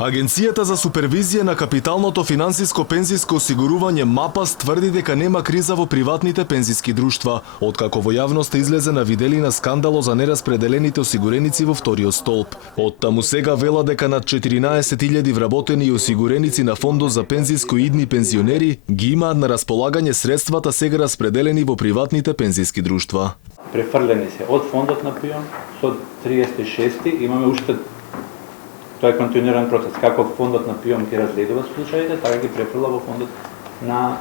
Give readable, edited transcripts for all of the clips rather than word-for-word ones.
Агенцијата за супервизија на капиталното финансиско пензиско осигурување МАПАС тврди дека нема криза во приватните пензиски друштва, откако во јавноста излезе на виделина скандало за нераспределените осигуреници во вториот столб. Оттаму сега вела дека над 14.000 вработени и осигуреници на фондот за пензиско и идни пензионери ги имаат на располагање средствата сега распределени во приватните пензиски друштва. Префрлени се од фондот на ПИОМ со 36 имаме уште. Тоа е континуиран процес. Како фондот на ПИОМ ги разгледува случаите, така ги префрла во фондот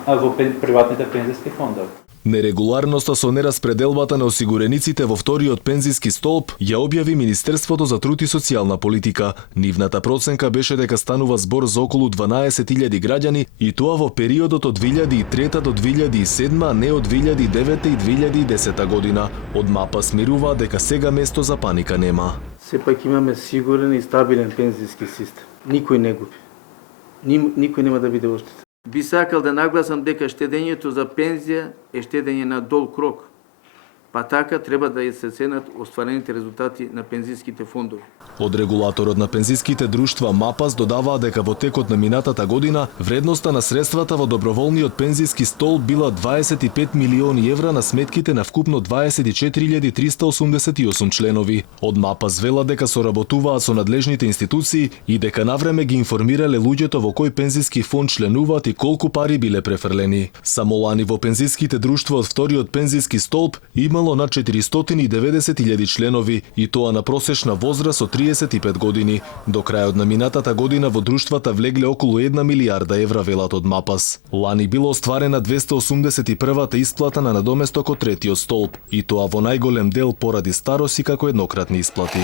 во приватните пензиски фондови. Нерегуларноста со нераспределбата на осигурениците во вториот пензиски столб ја објави Министерството за труд и социјална политика. Нивната проценка беше дека станува збор за околу 12.000 граѓани и тоа во периодот од 2003 до 2007, а не од 2009 и 2010 година. Од МАПА смирува дека сега место за паника нема. Сепак имаме сигурен и стабилен пензиски систем. Никој не губи. Никој нема да биде оштетен. Би сакал да нагласам дека штедењето за пензија е штедење на долг рок. Па така треба да се ценат остварените резултати на пензиските фондови. Од регулаторот на пензиските друштва МАПАС додаваа дека во текот на минатата година вредноста на средствата во доброволниот пензиски столб била 25 милиони евра на сметките на вкупно 24.388 членови. Од МАПАС вела дека соработуваат со надлежните институции и дека навреме ги информирале луѓето во кој пензиски фонд членуваат и колку пари биле префрлени. Само лани во пензиските друштва од вториот пензиски столб имало над 490.000 членови и тоа на просечна возраст од 35 години. До крајот на минатата година во друштвата влегле околу 1 милијарда евра, велат од МАПАС. Лани било остварена 281-та исплата на надоместок од третиот столб и тоа во најголем дел поради старост и како еднократни исплати.